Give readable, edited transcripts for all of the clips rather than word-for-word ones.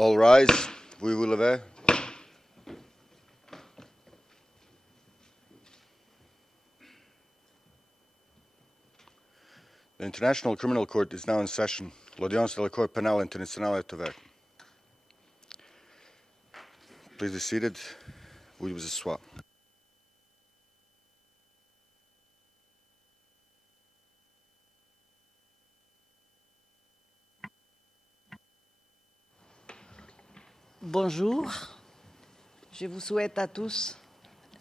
All rise. Vous vous levez. The International Criminal Court is now in session. L'audience de la Cour pénale internationale est ouverte. Please be seated. Veuillez vous asseoir. Bonjour, je vous souhaite à tous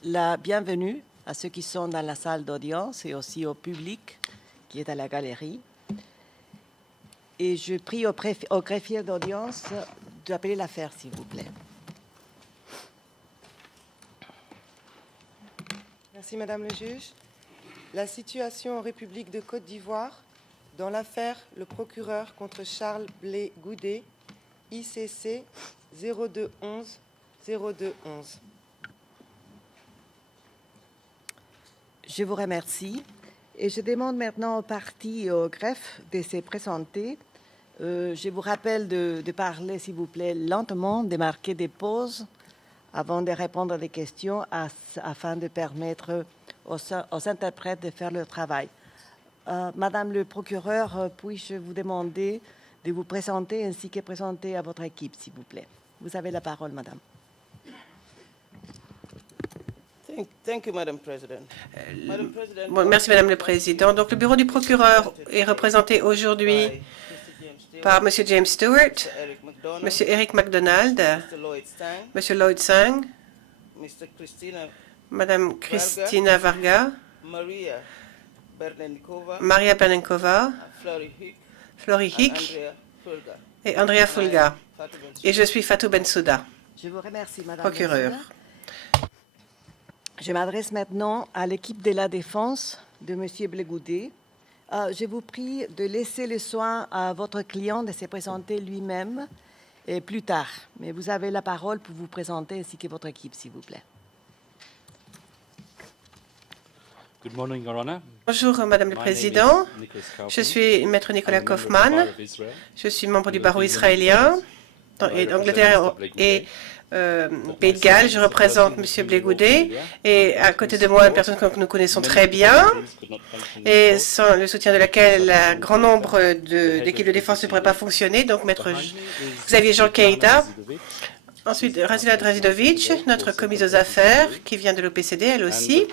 la bienvenue, à ceux qui sont dans la salle d'audience et aussi au public qui est à la galerie. Et je prie au greffier d'audience d'appeler l'affaire, s'il vous plaît. Merci, Madame le juge. La situation en République de Côte d'Ivoire dans l'affaire le procureur contre Charles Blé Goudet, ICC 0211 0211. Je vous remercie et je demande maintenant aux parties et au greffe de se présenter. Je vous rappelle de parler, s'il vous plaît, lentement, de marquer des pauses avant de répondre à des questions afin de permettre aux interprètes de faire leur travail. Madame le procureur, puis-je vous demander de vous présenter ainsi que présenter à votre équipe, s'il vous plaît. Vous avez la parole, madame. Thank you, Madam President. Merci, Madame le Président. Donc, le bureau du procureur est représenté aujourd'hui par M. James Stewart, M. Eric MacDonald, M. Lloyd Sang, Mme Christina Varga, Maria Bernenkova, Flori Hick et Andrea Fulga. Et je suis Fatou Bensouda, Je vous remercie, madame. procureur. Je m'adresse maintenant à l'équipe de la défense de M. Blé Goudet. Je vous prie de laisser le soin à votre client de se présenter lui-même plus tard. Mais vous avez la parole pour vous présenter ainsi que votre équipe, s'il vous plaît. Good morning, Your Honor. Bonjour, Madame le Président. Je suis Maître Nicolas Kaufmann. Je suis membre du barreau israélien d'Angleterre et Pays de Galles. Je représente M. Blé Goudet et à côté de moi, une personne que nous connaissons très bien et sans le soutien de laquelle un grand nombre d'équipes de défense ne pourraient pas fonctionner. Donc, Maître Xavier Jean Keïta. Ensuite, Razila Drazidovic, notre commise aux affaires, qui vient de l'OPCD, elle aussi.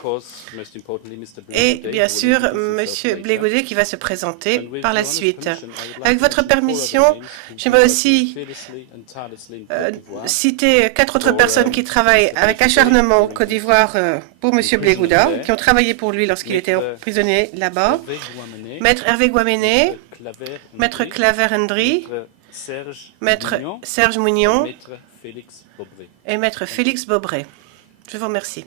Et bien sûr, M. Blé Goudet, qui va se présenter par la suite. Avec votre permission, j'aimerais aussi citer 4 autres personnes qui travaillent avec acharnement au Côte d'Ivoire pour M. Blé Goudet, qui ont travaillé pour lui lorsqu'il était emprisonné là-bas. Maître Hervé Guaméné, Maître Claver Hendry, Maître Serge Mougnon et Maître Félix Bobré. Je vous remercie.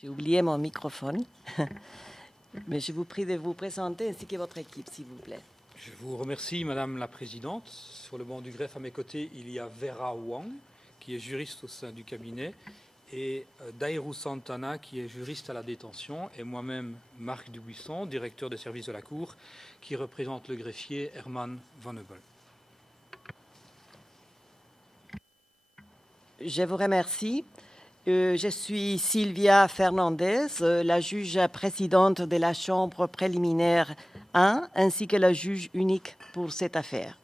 J'ai oublié mon microphone, mais je vous prie de vous présenter ainsi que votre équipe, s'il vous plaît. Je vous remercie, Madame la Présidente. Sur le banc du greffe à mes côtés, il y a Vera Wang, qui est juriste au sein du cabinet, et Dairou Santana, qui est juriste à la détention, et moi-même, Marc Dubuisson, directeur de service de la Cour, qui représente le greffier Herman Van Eubel. Je vous remercie. Je suis Sylvia Fernandez, la juge présidente de la Chambre préliminaire 1, ainsi que la juge unique pour cette affaire.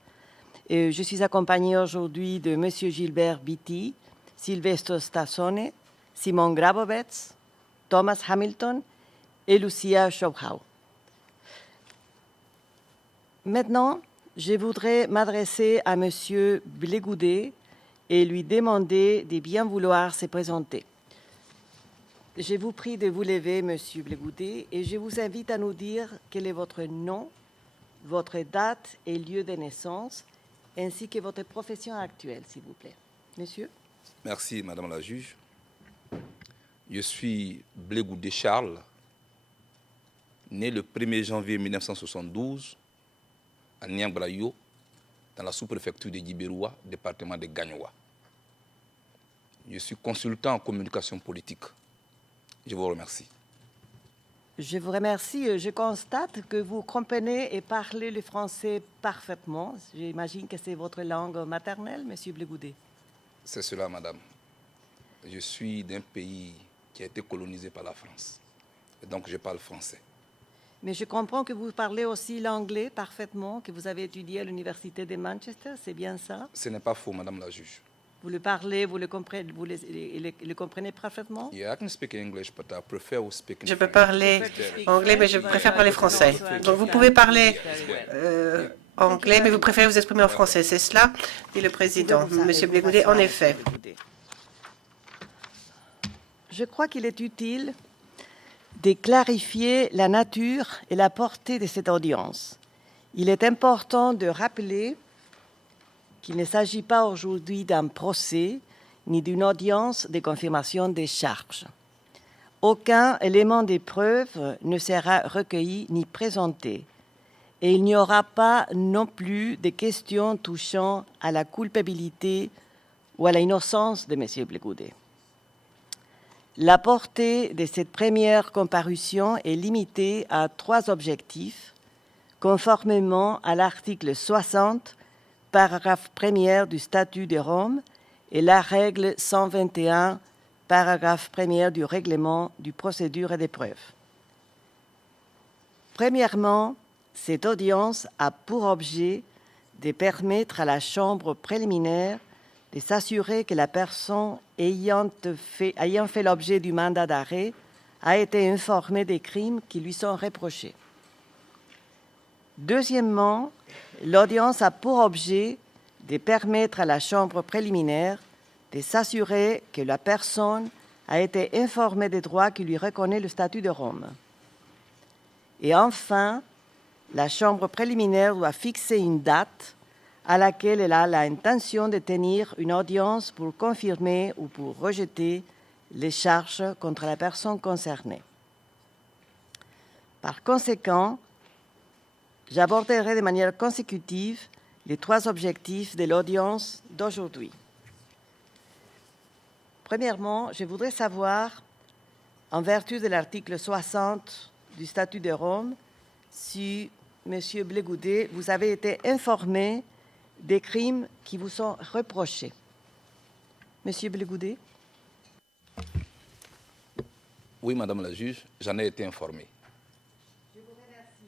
Je suis accompagnée aujourd'hui de M. Gilbert Beatty, Silvestro Stassone, Simon Grabovets, Thomas Hamilton et Lucia Schobhau. Maintenant, je voudrais m'adresser à M. Blé Goudet et lui demander de bien vouloir se présenter. Je vous prie de vous lever, M. Blé Goudet, et je vous invite à nous dire quel est votre nom, votre date et lieu de naissance, ainsi que votre profession actuelle, s'il vous plaît. Monsieur? Merci, Madame la juge. Je suis Blé Goudet Charles, né le 1er janvier 1972 à Niambrayo, dans la sous-préfecture de Djiberoua, département de Gagnoua. Je suis consultant en communication politique. Je vous remercie. Je vous remercie. Je constate que vous comprenez et parlez le français parfaitement. J'imagine que c'est votre langue maternelle, Monsieur Blégoudet. C'est cela, madame. Je suis d'un pays qui a été colonisé par la France. Et donc, je parle français. Mais je comprends que vous parlez aussi l'anglais parfaitement, que vous avez étudié à l'Université de Manchester, c'est bien ça? Ce n'est pas faux, madame la juge. Vous le parlez, vous le comprenez, le comprenez parfaitement? Yeah, I can speak English, but I prefer to speak in Je peux French. parler anglais, mais je préfère parler français. Donc vous pouvez parler anglais, mais vous préférez vous exprimer en français. C'est cela, dit le président. Monsieur Blégoudet, en effet. Je crois qu'il est utile de clarifier la nature et la portée de cette audience. Il est important de rappeler qu'il ne s'agit pas aujourd'hui d'un procès ni d'une audience de confirmation des charges. Aucun élément de preuve ne sera recueilli ni présenté, et il n'y aura pas non plus de questions touchant à la culpabilité ou à l'innocence de M. Blégoudet. La portée de cette première comparution est limitée à 3 objectifs, conformément à l'article 60, paragraphe 1er du Statut de Rome et la règle 121, paragraphe 1er du règlement du procédure et des preuves. Premièrement, cette audience a pour objet de permettre à la chambre préliminaire de s'assurer que la personne ayant fait l'objet du mandat d'arrêt a été informée des crimes qui lui sont reprochés. Deuxièmement, l'audience a pour objet de permettre à la chambre préliminaire de s'assurer que la personne a été informée des droits qui lui reconnaît le statut de Rome. Et enfin, la chambre préliminaire doit fixer une date à laquelle elle a l'intention de tenir une audience pour confirmer ou pour rejeter les charges contre la personne concernée. Par conséquent, j'aborderai de manière consécutive les 3 objectifs de l'audience d'aujourd'hui. Premièrement, je voudrais savoir, en vertu de l'article 60 du Statut de Rome, si, M. Blégoudet, vous avez été informé des crimes qui vous sont reprochés. Monsieur Blégoudet? Oui, madame la juge, j'en ai été informé. Je vous remercie.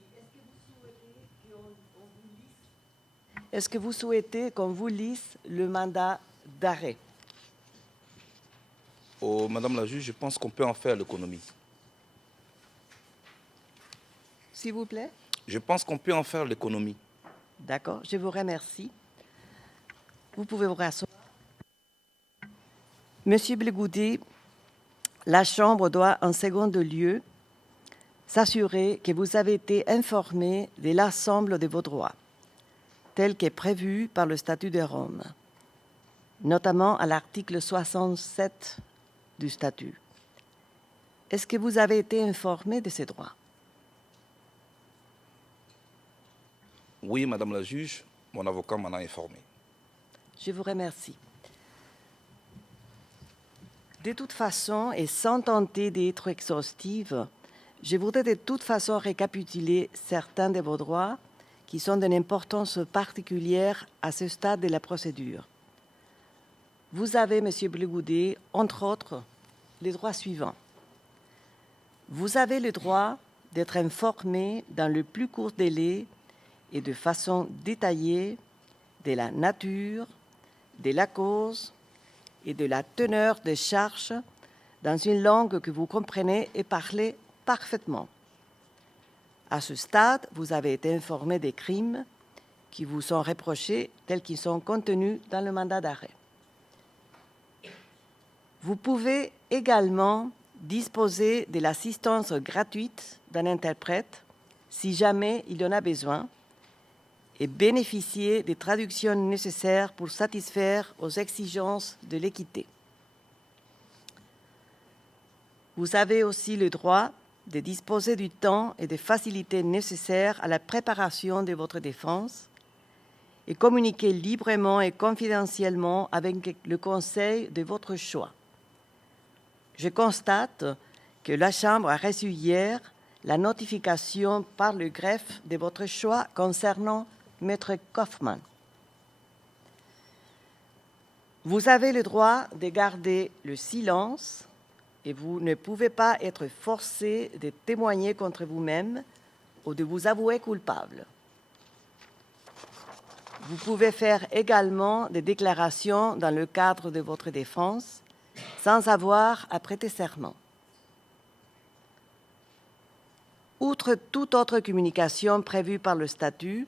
Est-ce que vous souhaitez qu'on vous lise le mandat d'arrêt? Oh, madame la juge, je pense qu'on peut en faire l'économie. S'il vous plaît? Je pense qu'on peut en faire l'économie. D'accord, je vous remercie. Vous pouvez vous rasseoir. Monsieur Blégoudet, la Chambre doit en second lieu s'assurer que vous avez été informé de l'ensemble de vos droits, tel qu'est prévu par le Statut de Rome, notamment à l'article 67 du Statut. Est-ce que vous avez été informé de ces droits? Oui, madame la juge, mon avocat m'en a informé. Je vous remercie. De toute façon, et sans tenter d'être exhaustive, je voudrais de toute façon récapituler certains de vos droits qui sont d'une importance particulière à ce stade de la procédure. Vous avez, Monsieur Blégoudet, entre autres, les droits suivants. Vous avez le droit d'être informé dans le plus court délai et de façon détaillée de la nature, de la cause et de la teneur des charges dans une langue que vous comprenez et parlez parfaitement. À ce stade, vous avez été informé des crimes qui vous sont reprochés tels qu'ils sont contenus dans le mandat d'arrêt. Vous pouvez également disposer de l'assistance gratuite d'un interprète si jamais il y en a besoin et bénéficier des traductions nécessaires pour satisfaire aux exigences de l'équité. Vous avez aussi le droit de disposer du temps et des facilités nécessaires à la préparation de votre défense et communiquer librement et confidentiellement avec le conseil de votre choix. Je constate que la Chambre a reçu hier la notification par le greffe de votre choix concernant Maître Kaufmann. Vous avez le droit de garder le silence et vous ne pouvez pas être forcé de témoigner contre vous-même ou de vous avouer coupable. Vous pouvez faire également des déclarations dans le cadre de votre défense sans avoir à prêter serment. Outre toute autre communication prévue par le statut,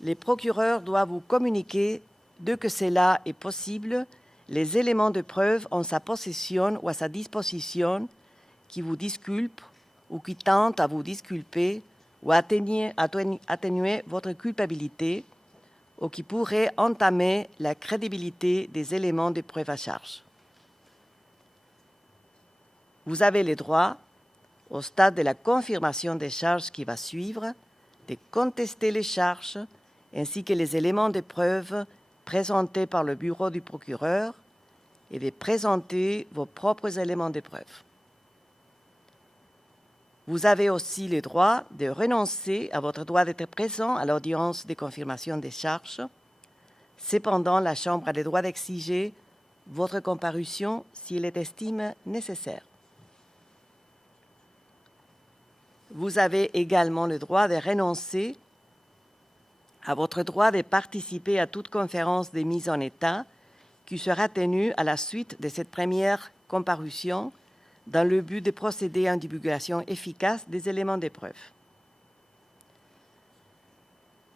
les procureurs doivent vous communiquer, dès que cela est possible, les éléments de preuve en sa possession ou à sa disposition qui vous disculpent ou qui tentent à vous disculper ou à atténuer votre culpabilité ou qui pourraient entamer la crédibilité des éléments de preuve à charge. Vous avez le droit, au stade de la confirmation des charges qui va suivre, de contester les charges ainsi que les éléments de preuve présentés par le bureau du procureur et de présenter vos propres éléments de preuve. Vous avez aussi le droit de renoncer à votre droit d'être présent à l'audience de confirmation des charges. Cependant, la Chambre a le droit d'exiger votre comparution si elle estime nécessaire. Vous avez également le droit de renoncer à votre droit de participer à toute conférence de mise en état qui sera tenue à la suite de cette première comparution dans le but de procéder à une divulgation efficace des éléments de preuve.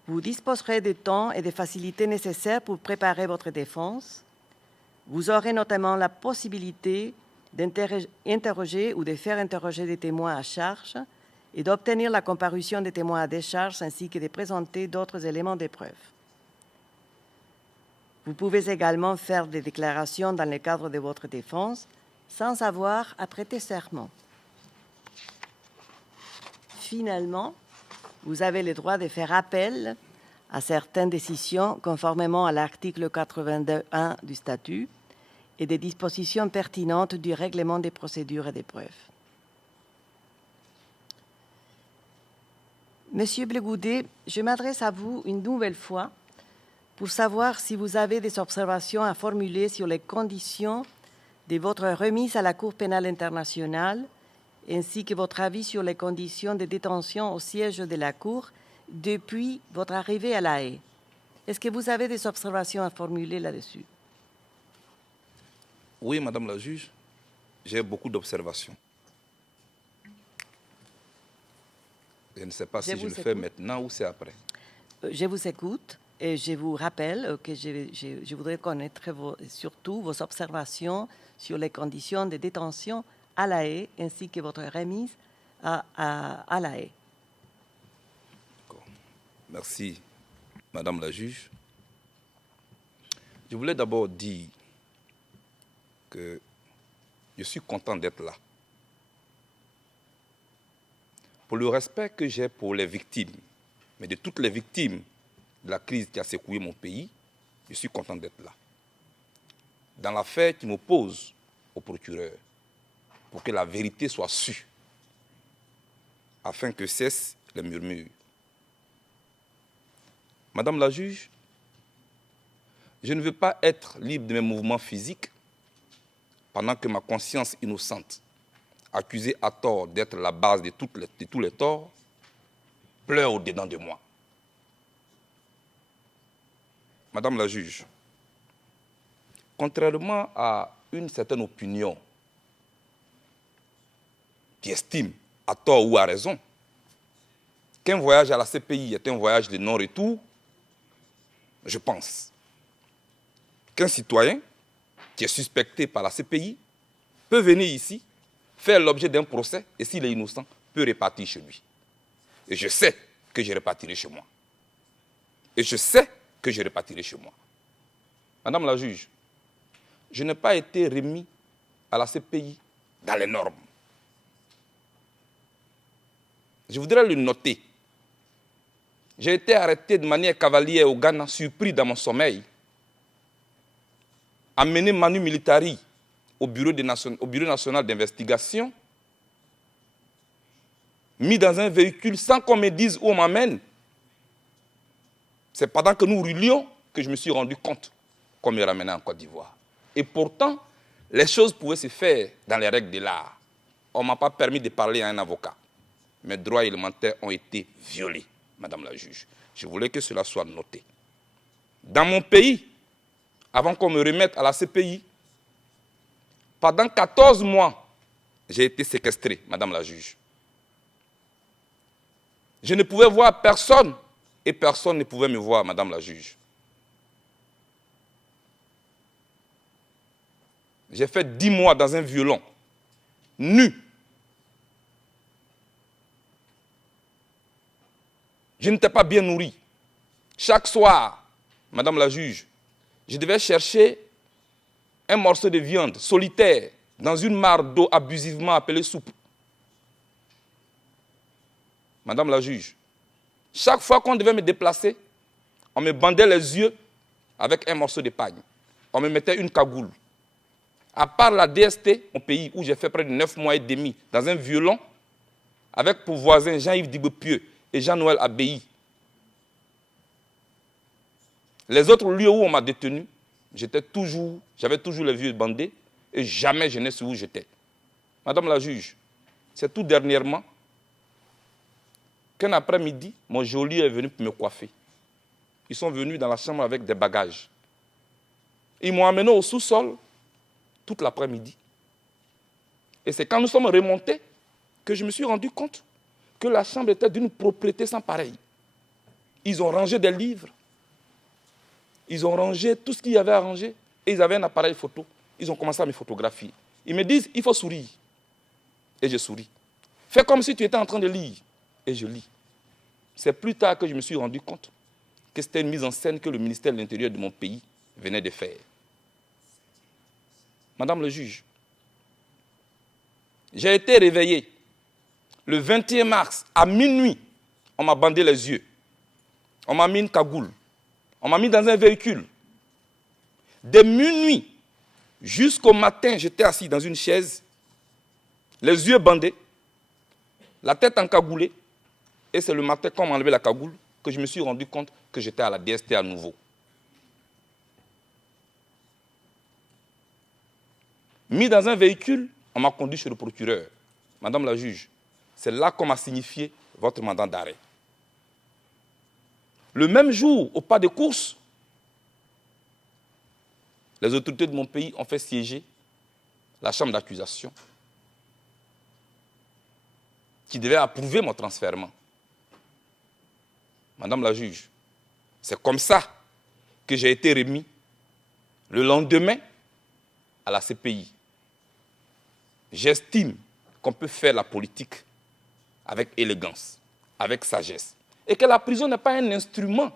Vous disposerez du temps et des facilités nécessaires pour préparer votre défense. Vous aurez notamment la possibilité d'interroger ou de faire interroger des témoins à charge et d'obtenir la comparution des témoins à décharge ainsi que de présenter d'autres éléments de preuve. Vous pouvez également faire des déclarations dans le cadre de votre défense sans avoir à prêter serment. Finalement, vous avez le droit de faire appel à certaines décisions conformément à l'article 82.1 du statut et des dispositions pertinentes du règlement des procédures et des preuves. Monsieur Blegoudé, je m'adresse à vous une nouvelle fois pour savoir si vous avez des observations à formuler sur les conditions de votre remise à la Cour pénale internationale, ainsi que votre avis sur les conditions de détention au siège de la Cour depuis votre arrivée à La Haye. Est-ce que vous avez des observations à formuler là-dessus? Oui, Madame la juge, j'ai beaucoup d'observations. Je ne sais pas si je le fais maintenant ou c'est après. Je vous écoute et je vous rappelle que je voudrais connaître surtout vos observations sur les conditions de détention à La Haye ainsi que votre remise à La Haye. Merci, Madame la juge. Je voulais d'abord dire que je suis content d'être là. Pour le respect que j'ai pour les victimes, mais de toutes les victimes de la crise qui a secoué mon pays, je suis content d'être là. Dans l'affaire qui m'oppose au procureur, pour que la vérité soit sue, afin que cessent les murmures. Madame la juge, je ne veux pas être libre de mes mouvements physiques pendant que ma conscience innocente, accusée à tort d'être la base de tous les torts, pleure au-dedans de moi. Madame la juge, contrairement à une certaine opinion qui estime, à tort ou à raison, qu'un voyage à la CPI est un voyage de non-retour, je pense qu'un citoyen qui est suspecté par la CPI peut venir ici, faire l'objet d'un procès, et s'il est innocent, peut repartir chez lui. Et je sais que je repartirai chez moi. Et je sais que je repartirai chez moi. Madame la juge, je n'ai pas été remis à la CPI dans les normes. Je voudrais le noter. J'ai été arrêté de manière cavalière au Ghana, surpris dans mon sommeil, amené manu militari au Bureau national d'investigation, mis dans un véhicule sans qu'on me dise où on m'amène. C'est pendant que nous roulions que je me suis rendu compte qu'on me ramenait en Côte d'Ivoire. Et pourtant, les choses pouvaient se faire dans les règles de l'art. On ne m'a pas permis de parler à un avocat. Mes droits élémentaires ont été violés, Madame la juge. Je voulais que cela soit noté. Dans mon pays, avant qu'on me remette à la CPI, pendant 14 mois, j'ai été séquestré, Madame la juge. Je ne pouvais voir personne et personne ne pouvait me voir, Madame la juge. J'ai fait 10 mois dans un violon, nu. Je n'étais pas bien nourri. Chaque soir, Madame la juge, je devais chercher un morceau de viande solitaire dans une mare d'eau abusivement appelée soupe. Madame la juge, chaque fois qu'on devait me déplacer, on me bandait les yeux avec un morceau de pagne. On me mettait une cagoule. À part la DST, mon pays où j'ai fait près de 9 mois et demi dans un violon, avec pour voisins Jean-Yves Dibeupieux et Jean-Noël Abbaye. Les autres lieux où on m'a détenu, j'avais toujours les yeux bandés et jamais je n'ai su où j'étais. Madame la juge, c'est tout dernièrement qu'un après-midi, mon geôlier est venu pour me coiffer. Ils sont venus dans la chambre avec des bagages. Ils m'ont amené au sous-sol toute l'après-midi. Et c'est quand nous sommes remontés que je me suis rendu compte que la chambre était d'une propreté sans pareil. Ils ont rangé des livres. Ils ont rangé tout ce qu'il y avait à ranger. Et ils avaient un appareil photo. Ils ont commencé à me photographier. Ils me disent, il faut sourire. Et je souris. Fais comme si tu étais en train de lire. Et je lis. C'est plus tard que je me suis rendu compte que c'était une mise en scène que le ministère de l'Intérieur de mon pays venait de faire. Madame le juge, j'ai été réveillé le 21 mars à minuit. On m'a bandé les yeux. On m'a mis une cagoule. On m'a mis dans un véhicule. De minuit jusqu'au matin, j'étais assis dans une chaise, les yeux bandés, la tête encagoulée. Et c'est le matin, quand on m'a enlevé la cagoule, que je me suis rendu compte que j'étais à la DST à nouveau. Mis dans un véhicule, on m'a conduit chez le procureur. Madame la juge, c'est là qu'on m'a signifié votre mandat d'arrêt. Le même jour, au pas de course, les autorités de mon pays ont fait siéger la chambre d'accusation qui devait approuver mon transfèrement. Madame la juge, c'est comme ça que j'ai été remis le lendemain à la CPI. J'estime qu'on peut faire la politique avec élégance, avec sagesse, et que la prison n'est pas un instrument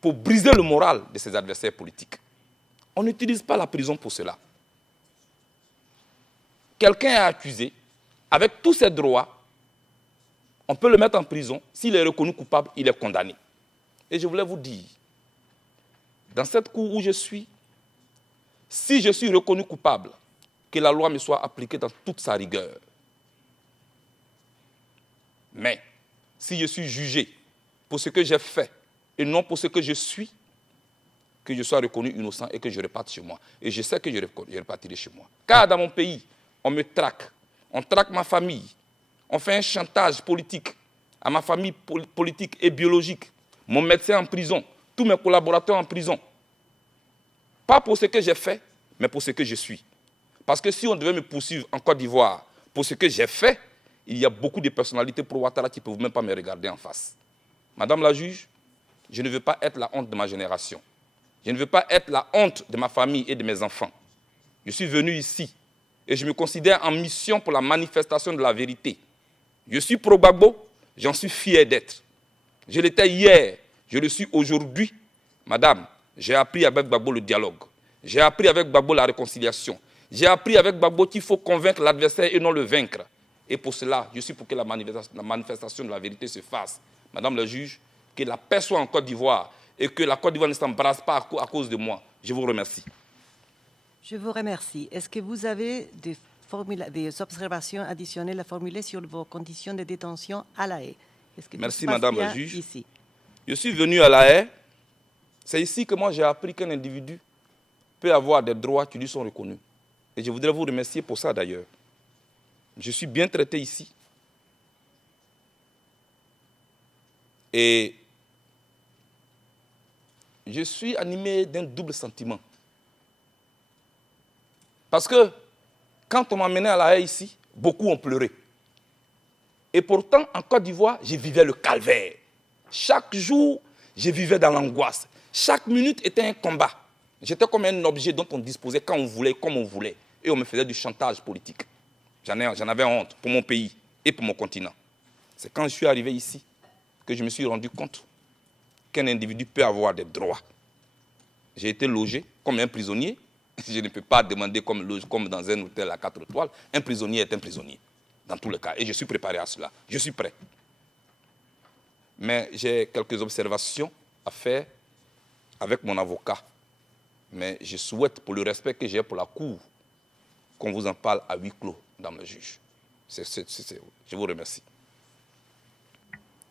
pour briser le moral de ses adversaires politiques. On n'utilise pas la prison pour cela. Quelqu'un est accusé, avec tous ses droits, on peut le mettre en prison. S'il est reconnu coupable, il est condamné. Et je voulais vous dire, dans cette cour où je suis, si je suis reconnu coupable, que la loi me soit appliquée dans toute sa rigueur. Mais si je suis jugé pour ce que j'ai fait et non pour ce que je suis, que je sois reconnu innocent et que je reparte chez moi. Et je sais que je repartirai chez moi. Car dans mon pays, on me traque. On traque ma famille. On fait un chantage politique à ma famille politique et biologique. Mon médecin en prison. Tous mes collaborateurs en prison. Pas pour ce que j'ai fait, mais pour ce que je suis. Parce que si on devait me poursuivre en Côte d'Ivoire pour ce que j'ai fait, il y a beaucoup de personnalités pro-Ouattara qui ne peuvent même pas me regarder en face. Madame la juge, je ne veux pas être la honte de ma génération. Je ne veux pas être la honte de ma famille et de mes enfants. Je suis venu ici et je me considère en mission pour la manifestation de la vérité. Je suis pro-Gbagbo, j'en suis fier d'être. Je l'étais hier, je le suis aujourd'hui. Madame, j'ai appris avec Gbagbo le dialogue. J'ai appris avec Gbagbo la réconciliation. J'ai appris avec Gbagbo qu'il faut convaincre l'adversaire et non le vaincre. Et pour cela, je suis pour que la manifestation de la vérité se fasse. Madame la juge, que la paix soit en Côte d'Ivoire et que la Côte d'Ivoire ne s'embrasse pas à cause de moi. Je vous remercie. Je vous remercie. Est-ce que vous avez des des observations additionnelles à formuler sur vos conditions de détention à La Haye. Est-ce que tout Merci, se passe Madame la bien juge. ici? Je suis venu à La Haye. C'est ici que moi j'ai appris qu'un individu peut avoir des droits qui lui sont reconnus. Et je voudrais vous remercier pour ça d'ailleurs. Je suis bien traité ici. Et je suis animé d'un double sentiment. Parce que quand on m'a mené à La Haye ici, beaucoup ont pleuré. Et pourtant, en Côte d'Ivoire, je vivais le calvaire. Chaque jour, je vivais dans l'angoisse. Chaque minute était un combat. J'étais comme un objet dont on disposait quand on voulait, comme on voulait. Et on me faisait du chantage politique. J'en avais honte pour mon pays et pour mon continent. C'est quand je suis arrivé ici que je me suis rendu compte qu'un individu peut avoir des droits. J'ai été logé comme un prisonnier. Je ne peux pas demander comme dans un hôtel à 4 étoiles. Un prisonnier est un prisonnier, dans tous les cas. Et je suis préparé à cela. Je suis prêt. Mais j'ai quelques observations à faire avec mon avocat. Mais je souhaite, pour le respect que j'ai pour la Cour, qu'on vous en parle à huis clos, Madame la juge. Je vous remercie.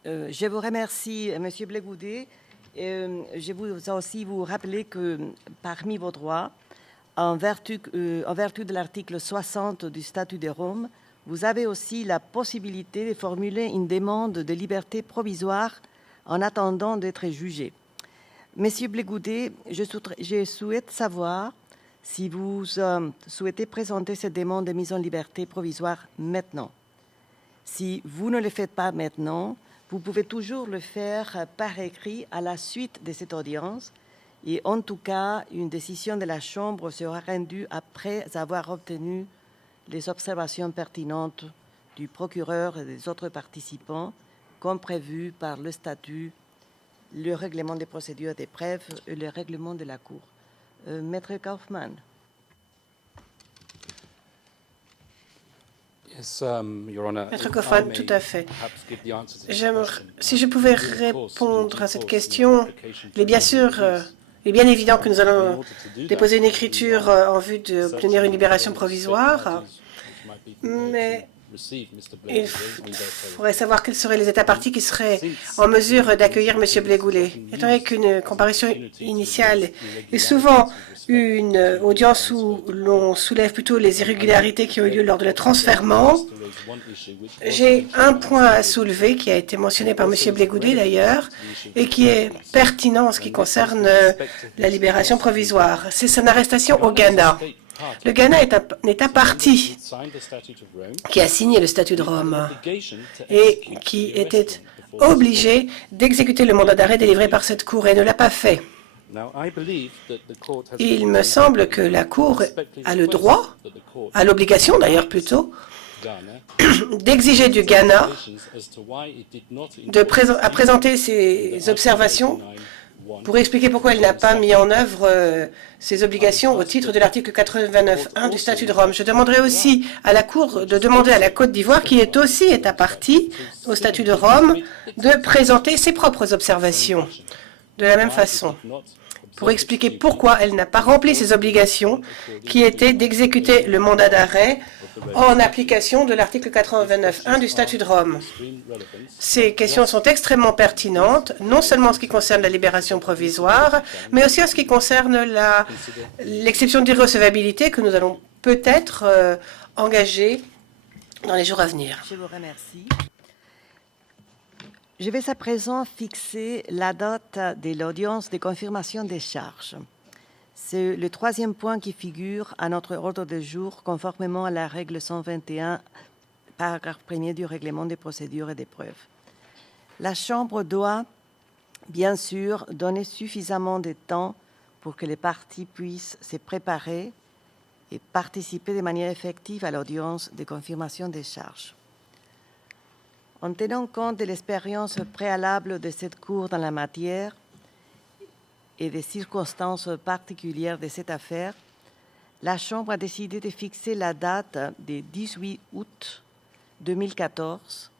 Je vous remercie, M. Blé-Goudet. Je vous aussi vous rappeler que parmi vos droits, en vertu de l'article 60 du statut de Rome, vous avez aussi la possibilité de formuler une demande de liberté provisoire en attendant d'être jugé. Monsieur Blé-Goudet, je souhaite savoir si vous souhaitez présenter cette demande de mise en liberté provisoire maintenant. Si vous ne le faites pas maintenant, vous pouvez toujours le faire par écrit à la suite de cette audience. Et en tout cas, une décision de la Chambre sera rendue après avoir obtenu les observations pertinentes du procureur et des autres participants, comme prévu par le statut, le règlement des procédures des preuves et le règlement de la Cour. Maître Kaufmann. Maître Kaufmann, tout à fait. Si je pouvais répondre à cette question, il est bien évident que nous allons déposer une écriture en vue d'obtenir une libération provisoire, mais il faudrait savoir quelles seraient les États parties qui seraient en mesure d'accueillir M. Blé-Goudet. Étant donné qu'une comparution initiale est souvent une audience où l'on soulève plutôt les irrégularités qui ont eu lieu lors de le transfèrement, j'ai un point à soulever qui a été mentionné par M. Blé-Goudet d'ailleurs et qui est pertinent en ce qui concerne la libération provisoire. C'est son arrestation au Ghana. Le Ghana est un État partie qui a signé le statut de Rome et qui était obligé d'exécuter le mandat d'arrêt délivré par cette Cour et ne l'a pas fait. Il me semble que la Cour a le droit, a l'obligation d'ailleurs plutôt, d'exiger du Ghana de présenter ses observations pour expliquer pourquoi il n'a pas mis en œuvre ses obligations au titre de l'article 89.1 du statut de Rome. Je demanderai aussi à la Cour de demander à la Côte d'Ivoire, qui est aussi État partie au statut de Rome, de présenter ses propres observations de la même façon, pour expliquer pourquoi elle n'a pas rempli ses obligations, qui étaient d'exécuter le mandat d'arrêt en application de l'article 89.1 du statut de Rome. Ces questions sont extrêmement pertinentes, non seulement en ce qui concerne la libération provisoire, mais aussi en ce qui concerne l'exception d'irrecevabilité que nous allons peut-être engager dans les jours à venir. Je vous remercie. Je vais à présent fixer la date de l'audience de confirmation des charges. C'est le troisième point qui figure à notre ordre du jour, conformément à la règle 121, paragraphe 1er du règlement des procédures et des preuves. La Chambre doit, bien sûr, donner suffisamment de temps pour que les parties puissent se préparer et participer de manière effective à l'audience de confirmation des charges. En tenant compte de l'expérience préalable de cette Cour dans la matière et des circonstances particulières de cette affaire, la Chambre a décidé de fixer la date du 18 août 2014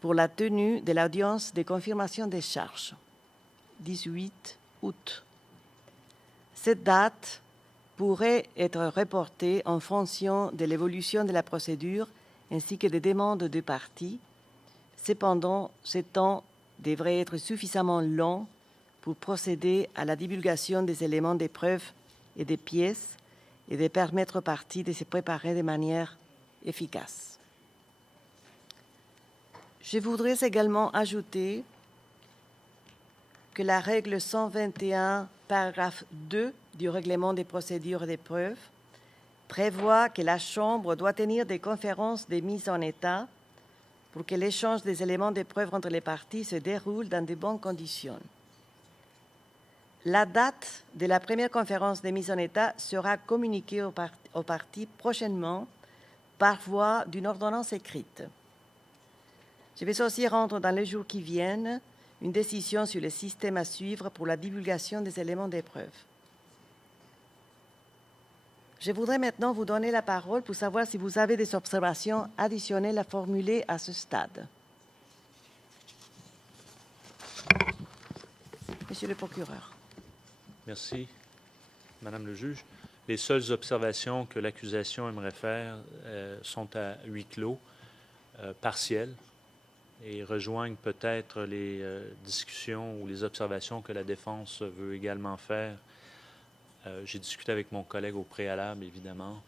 pour la tenue de l'audience de confirmation des charges. 18 août. Cette date pourrait être reporté en fonction de l'évolution de la procédure ainsi que des demandes de parties. Cependant, ce temps devrait être suffisamment long pour procéder à la divulgation des éléments des preuves et des pièces et de permettre aux parties de se préparer de manière efficace. Je voudrais également ajouter que la règle 121, paragraphe 2 du règlement des procédures et des preuves prévoit que la Chambre doit tenir des conférences de mise en état pour que l'échange des éléments de preuve entre les parties se déroule dans de bonnes conditions. La date de la première conférence de mise en état sera communiquée aux parties prochainement par voie d'une ordonnance écrite. Je vais aussi rendre dans les jours qui viennent une décision sur le système à suivre pour la divulgation des éléments de preuve. Je voudrais maintenant vous donner la parole pour savoir si vous avez des observations additionnelles à formuler à ce stade. Monsieur le procureur. Merci, Madame le juge. Les seules observations que l'accusation aimerait faire sont à huis clos, partielles, et rejoignent peut-être les discussions ou les observations que la défense veut également faire. J'ai discuté avec mon collègue au préalable, évidemment,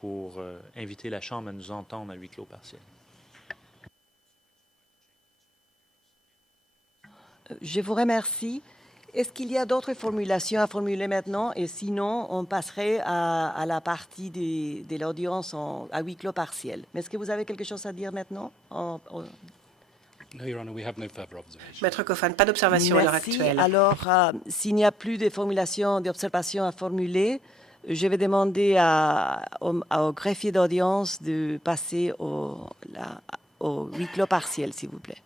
pour inviter la Chambre à nous entendre à huis clos partiel. Je vous remercie. Est-ce qu'il y a d'autres formulations à formuler maintenant? Et sinon, on passerait à la partie de l'audience à huis clos partiel. Mais est-ce que vous avez quelque chose à dire maintenant? No, Your Honor, we have no further observation. Maître Coffin, pas d'observation à l'heure Merci. actuelle. Alors, s'il n'y a plus de formulations, d'observations à formuler, je vais demander au greffier d'audience de passer au huis clos partiel, s'il vous plaît.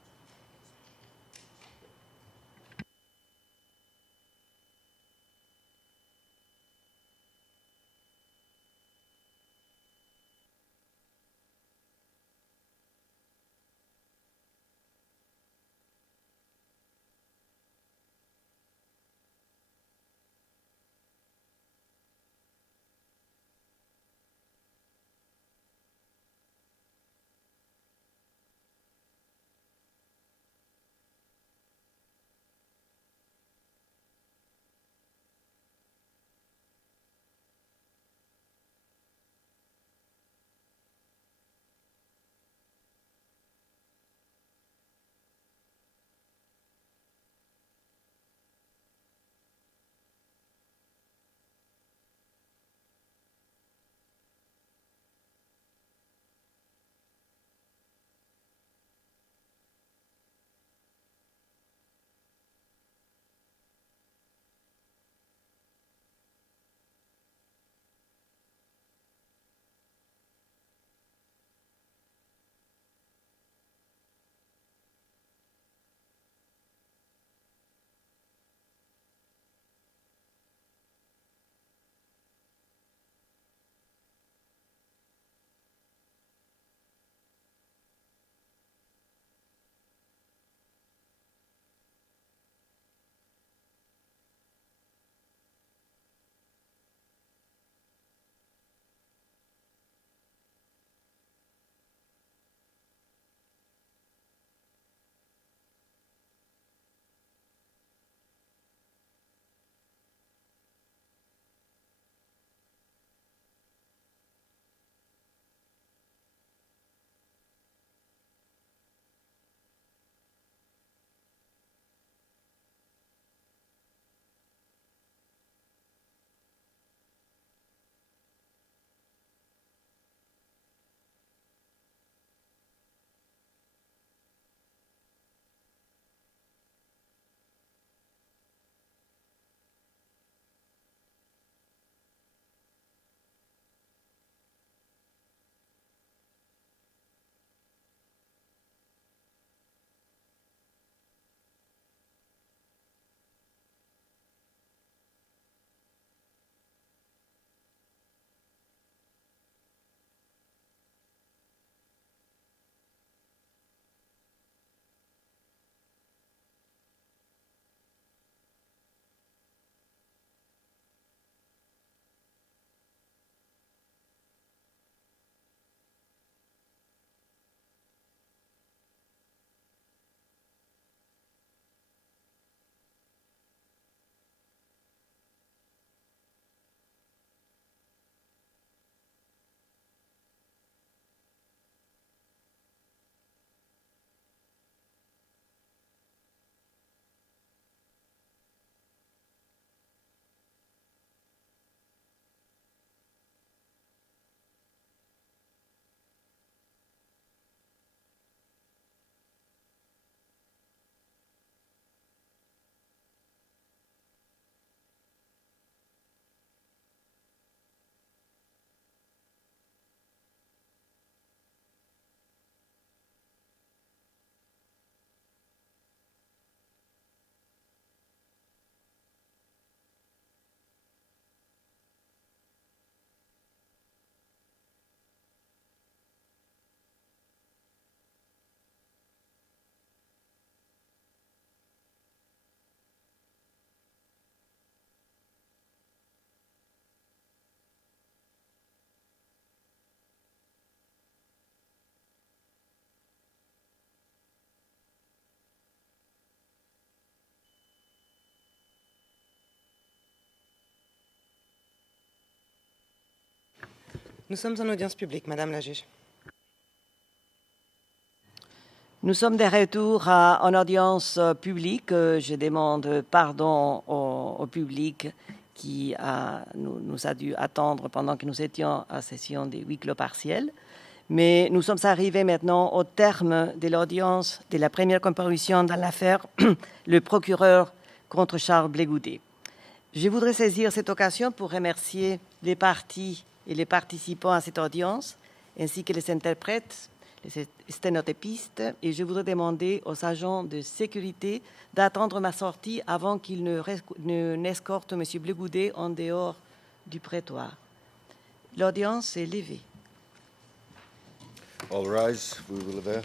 Nous sommes en audience publique, Madame la juge. Nous sommes de retour en audience publique. Je demande pardon au public qui nous a dû attendre pendant que nous étions en session de huis clos partiel. Mais nous sommes arrivés maintenant au terme de l'audience de la première comparution dans l'affaire le procureur contre Charles Blégoudet. Je voudrais saisir cette occasion pour remercier les parties et les participants à cette audience, ainsi que les interprètes, les sténotypistes, et je voudrais demander aux agents de sécurité d'attendre ma sortie avant qu'ils n'escortent M. Blégoudet en dehors du prétoire. L'audience est levée. All rise. We will have